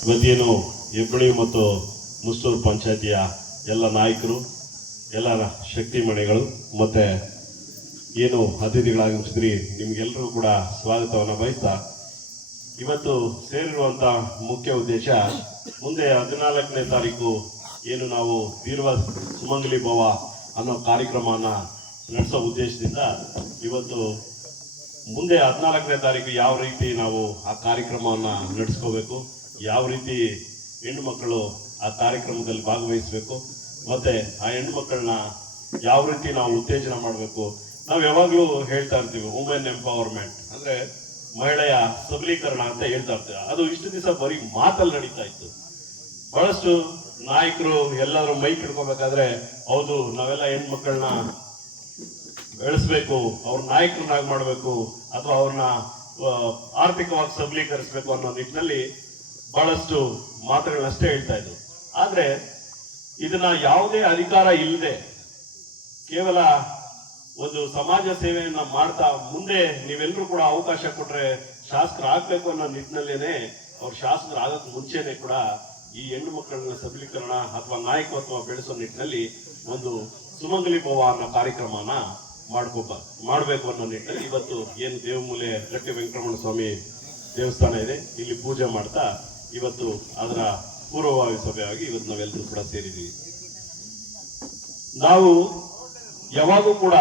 ಇವತ್ತೇನು ಹೆಬ್ಬಳ್ಳಿ ಮತ್ತು ಮುಸ್ತೂರು ಪಂಚಾಯತಿಯ ಎಲ್ಲ ನಾಯಕರು ಎಲ್ಲ ಶಕ್ತಿ ಮನೆಗಳು ಮತ್ತೆ ಏನು ಅತಿಥಿಗಳಾಗಮಿಸಿದ್ರಿ ನಿಮಗೆಲ್ಲರೂ ಕೂಡ ಸ್ವಾಗತವನ್ನು ಬಯಸ್ತಾ ಇವತ್ತು ಸೇರಿರುವಂತ ಮುಖ್ಯ ಉದ್ದೇಶ, ಮುಂದೆ ಹದಿನಾಲ್ಕನೇ ತಾರೀಕು ಏನು ನಾವು ವೀರ್ವ ಸುಮಂಗಲಿ ಭವ ಅನ್ನೋ ಕಾರ್ಯಕ್ರಮನ ನಡೆಸೋ ಉದ್ದೇಶದಿಂದ ಇವತ್ತು ಮುಂದೆ ಹದಿನಾಲ್ಕನೇ ತಾರೀಕು ಯಾವ ರೀತಿ ನಾವು ಆ ಕಾರ್ಯಕ್ರಮವನ್ನ ನಡೆಸ್ಕೋಬೇಕು ಯಾವ ರೀತಿ ಹೆಣ್ಣು ಮಕ್ಕಳು ಆ ಕಾರ್ಯಕ್ರಮದಲ್ಲಿ ಭಾಗವಹಿಸಬೇಕು, ಮತ್ತೆ ಆ ಹೆಣ್ಣು ಮಕ್ಕಳನ್ನ ಯಾವ ರೀತಿ ನಾವು ಉತ್ತೇಜನ ಮಾಡಬೇಕು, ನಾವು ಯಾವಾಗಲೂ ಹೇಳ್ತಾ ಇರ್ತೀವಿ ವುಮೆನ್ ಎಂಪವರ್ಮೆಂಟ್ ಅಂದ್ರೆ ಮಹಿಳೆಯ ಸಬಲೀಕರಣ ಅಂತ ಹೇಳ್ತಾ ಇರ್ತೀವಿ. ಅದು ಇಷ್ಟು ದಿವಸ ಬರೀ ಮಾತಲ್ಲಿ ನಡೀತಾ ಇತ್ತು. ಬಹಳಷ್ಟು ನಾಯಕರು ಎಲ್ಲರೂ ಮೈಕ್ ಹಿಡ್ಕೋಬೇಕಾದ್ರೆ, ಹೌದು, ನಾವೆಲ್ಲ ಹೆಣ್ಮಕ್ಳನ್ನ ಬೆಳೆಸ್ಬೇಕು, ಅವ್ರ ನಾಯಕರನ್ನಾಗಿ ಮಾಡಬೇಕು, ಅಥವಾ ಅವ್ರನ್ನ ಆರ್ಥಿಕವಾಗಿ ಸಬಲೀಕರಿಸಬೇಕು ಅನ್ನೋ ನಿಟ್ಟಿನಲ್ಲಿ ಬಹಳಷ್ಟು ಮಾತುಗಳನ್ನಷ್ಟೇ ಹೇಳ್ತಾ ಇದ್ರು. ಆದ್ರೆ ಇದನ್ನ ಯಾವುದೇ ಅಧಿಕಾರ ಇಲ್ಲದೆ ಕೇವಲ ಒಂದು ಸಮಾಜ ಸೇವೆಯನ್ನ ಮಾಡ್ತಾ ಮುಂದೆ ನೀವೆಲ್ಲರೂ ಕೂಡ ಅವಕಾಶ ಕೊಟ್ರೆ ಶಾಸಕರು ಆಗ್ಬೇಕು ಅನ್ನೋ ನಿಟ್ಟಿನಲ್ಲೇನೆ ಅವ್ರ ಶಾಸಕರು ಆಗಕ್ ಮುಂಚೆನೆ ಕೂಡ ಈ ಹೆಣ್ಣು ಮಕ್ಕಳನ್ನ ಸಬಲೀಕರಣ ಅಥವಾ ನಾಯಕತ್ವ ಬೆಳೆಸೋ ನಿಟ್ಟಿನಲ್ಲಿ ಒಂದು ಸುಮಂಗಲಿ ಭವ ಅನ್ನೋ ಕಾರ್ಯಕ್ರಮನ ಮಾಡ್ಕೋಬ, ಮಾಡ್ಬೇಕು ಅನ್ನೋ ನಿಟ್ಟಿನಲ್ಲಿ ಇವತ್ತು ಏನು ದೇವಮೂಲೆ ಗಟ್ಟಿ ವೆಂಕಟರಮಣ ಸ್ವಾಮಿ ದೇವಸ್ಥಾನ ಇದೆ. ಇಲ್ಲಿ ಪೂಜೆ ಮಾಡ್ತಾ ಇವತ್ತು ಅದರ ಪೂರ್ವಭಾವಿ ಸಭೆಯಾಗಿ ಇವತ್ತು ನಾವೆಲ್ಲರೂ ಕೂಡ ಸೇರಿದ್ದೀವಿ ನಾವು ಯಾವಾಗೂ ಕೂಡ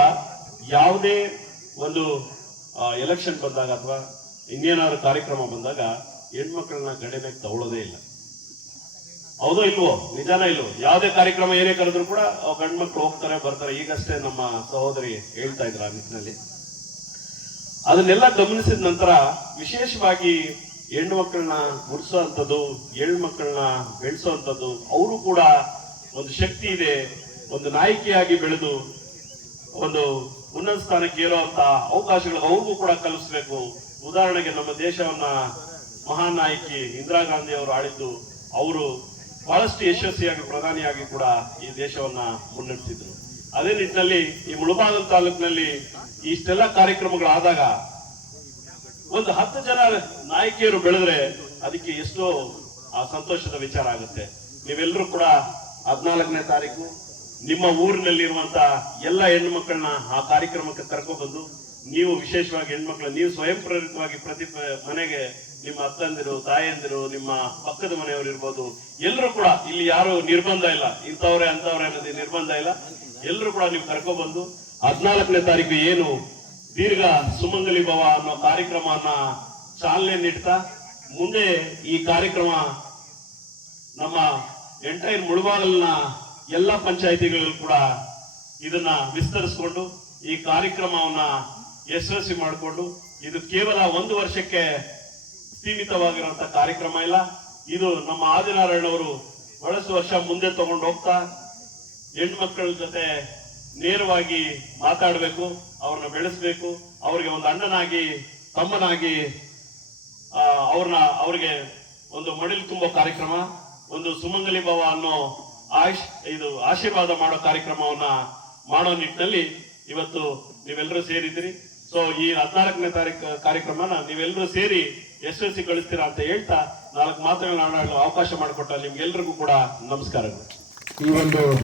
ಯಾವುದೇ ಒಂದು ಎಲೆಕ್ಷನ್ ಬಂದಾಗ ಅಥವಾ ಇನ್ನೇನಾದ್ರು ಕಾರ್ಯಕ್ರಮ ಬಂದಾಗ ಹೆಣ್ಮಕ್ಳನ್ನ ಗಣನೆಗೆ ತಗೊಳ್ಳೋದೇ ಇಲ್ಲ. ಹೌದೋ ಇಲ್ವೋ? ನಿಜಾನ ಇಲ್ವೋ? ಯಾವುದೇ ಕಾರ್ಯಕ್ರಮ ಏನೇ ಕರೆದ್ರು ಕೂಡ ಗಂಡ್ಮಕ್ಳು ಹೋಗ್ತಾರೆ, ಬರ್ತಾರೆ. ಈಗಷ್ಟೇ ನಮ್ಮ ಸಹೋದರಿ ಹೇಳ್ತಾ ಇದ್ರ ಆ ನಿಟ್ಟಿನಲ್ಲಿ. ಅದನ್ನೆಲ್ಲ ಗಮನಿಸಿದ ನಂತರ ವಿಶೇಷವಾಗಿ ಹೆಣ್ಣು ಮಕ್ಕಳನ್ನ ಮುಡಿಸುವಂಥದ್ದು ಹೆಣ್ಣು ಮಕ್ಕಳನ್ನ ಬೆಳೆಸುವಂಥದ್ದು ಅವರು ಕೂಡ ಒಂದು ಶಕ್ತಿ ಇದೆ, ಒಂದು ನಾಯಕಿಯಾಗಿ ಬೆಳೆದು ಒಂದು ಉನ್ನತ ಸ್ಥಾನಕ್ಕೆ ಏರುವಂತ ಅವಕಾಶಗಳು ಅವ್ರಿಗೂ ಕೂಡ ಕಲಿಸ್ಬೇಕು ಉದಾಹರಣೆಗೆ ನಮ್ಮ ದೇಶವನ್ನ ಮಹಾನ್ ನಾಯಕಿ ಇಂದಿರಾ ಗಾಂಧಿ ಅವರು ಆಳಿದ್ದು, ಅವರು ಬಹಳಷ್ಟು ಯಶಸ್ವಿಯಾಗಿ ಪ್ರಧಾನಿಯಾಗಿ ಕೂಡ ಈ ದೇಶವನ್ನ ಮುನ್ನಡೆಸಿದ್ರು. ಅದೇ ನಿಟ್ಟಿನಲ್ಲಿ ಈ ಮುಳಬಾಗಲ್ ತಾಲೂಕಿನಲ್ಲಿ ಇಷ್ಟೆಲ್ಲ ಕಾರ್ಯಕ್ರಮಗಳಾದಾಗ ಒಂದು ಹತ್ತು ಜನ ನಾಯಕಿಯರು ಬೆಳೆದ್ರೆ ಅದಕ್ಕೆ ಎಷ್ಟೋ, ಆ ಸಂತೋಷದ ವಿಚಾರ ಆಗುತ್ತೆ. ನೀವೆಲ್ಲರೂ ಕೂಡ ಹದಿನಾಲ್ಕನೇ ತಾರೀಕು ನಿಮ್ಮ ಊರಿನಲ್ಲಿರುವಂತಹ ಎಲ್ಲ ಹೆಣ್ಣು ಮಕ್ಕಳನ್ನ ಆ ಕಾರ್ಯಕ್ರಮಕ್ಕೆ ಕರ್ಕೊಬಂದು ನೀವು ವಿಶೇಷವಾಗಿ ಹೆಣ್ಮಕ್ಳು ನೀವು ಸ್ವಯಂ ಪ್ರೇರಿತವಾಗಿ ಪ್ರತಿ ಮನೆಗೆ ನಿಮ್ಮ ಅತ್ತಂದಿರು, ತಾಯಂದಿರು, ನಿಮ್ಮ ಪಕ್ಕದ ಮನೆಯವರು ಇರ್ಬೋದು, ಎಲ್ಲರೂ ಕೂಡ ಇಲ್ಲಿ ಯಾರು ನಿರ್ಬಂಧ ಇಲ್ಲ. ಇಂಥವ್ರೆ ಅಂತವ್ರೆ ಅನ್ನೋದು ನಿರ್ಬಂಧ ಇಲ್ಲ. ಎಲ್ಲರೂ ಕೂಡ ನೀವು ಕರ್ಕೊಬಂದು ಹದಿನಾಲ್ಕನೇ ತಾರೀಕು ಏನು ದೀರ್ಘ ಸುಮಂಗಲಿ ಭವ ಅನ್ನೋ ಕಾರ್ಯಕ್ರಮವನ್ನ ಚಾಲನೆ ನೀಡ್ತಾ, ಮುಂದೆ ಈ ಕಾರ್ಯಕ್ರಮ ನಮ್ಮ ಎಂಟೈರ್ ಮುಳುಬಾಗಲಿನ ಎಲ್ಲ ಪಂಚಾಯಿತಿಗಳು ಕೂಡ ಇದನ್ನ ವಿಸ್ತರಿಸಿಕೊಂಡು, ಈ ಕಾರ್ಯಕ್ರಮವನ್ನ ಯಶಸ್ವಿ ಮಾಡಿಕೊಂಡು, ಇದು ಕೇವಲ ಒಂದು ವರ್ಷಕ್ಕೆ ಸೀಮಿತವಾಗಿರುವಂತ ಕಾರ್ಯಕ್ರಮ ಇಲ್ಲ. ಇದು ನಮ್ಮ ಆದಿನಾರಾಯಣವರು ಬಹಳಷ್ಟು ವರ್ಷ ಮುಂದೆ ತಗೊಂಡು ಹೋಗ್ತಾ ಹೆಣ್ಮಕ್ಳ ಜೊತೆ ನೇರವಾಗಿ ಮಾತಾಡಬೇಕು, ಅವ್ರನ್ನ ಬೆಳೆಸಬೇಕು, ಅವ್ರಿಗೆ ಒಂದು ಅಣ್ಣನಾಗಿ, ತಮ್ಮನಾಗಿ ಅವ್ರನ್ನ, ಅವ್ರಿಗೆ ಒಂದು ಮಡಿಲು ತುಂಬೋ ಕಾರ್ಯಕ್ರಮ, ಒಂದು ಸುಮಂಗಲಿ ಭವ ಅನ್ನೋ ಆಶ್, ಇದು ಆಶೀರ್ವಾದ ಮಾಡೋ ಕಾರ್ಯಕ್ರಮವನ್ನ ಮಾಡೋ ನಿಟ್ಟಿನಲ್ಲಿ ಇವತ್ತು ನೀವೆಲ್ಲರೂ ಸೇರಿದ್ದೀರಿ. ಸೊ ಈ ಹದಿನಾಲ್ಕನೇ ತಾರೀಕು ಕಾರ್ಯಕ್ರಮನ ನೀವೆಲ್ಲರೂ ಸೇರಿ ಯಶಸ್ವಿ ಕಳಿಸ್ತೀರಾ ಅಂತ ಹೇಳ್ತಾ ನಾಲ್ಕು ಮಾತುಗಳನ್ನ ಅವಕಾಶ ಮಾಡಿಕೊಟ್ಟ ನಿಮ್ಗೆಲ್ರಿಗೂ ಕೂಡ ನಮಸ್ಕಾರಗಳು. ಈ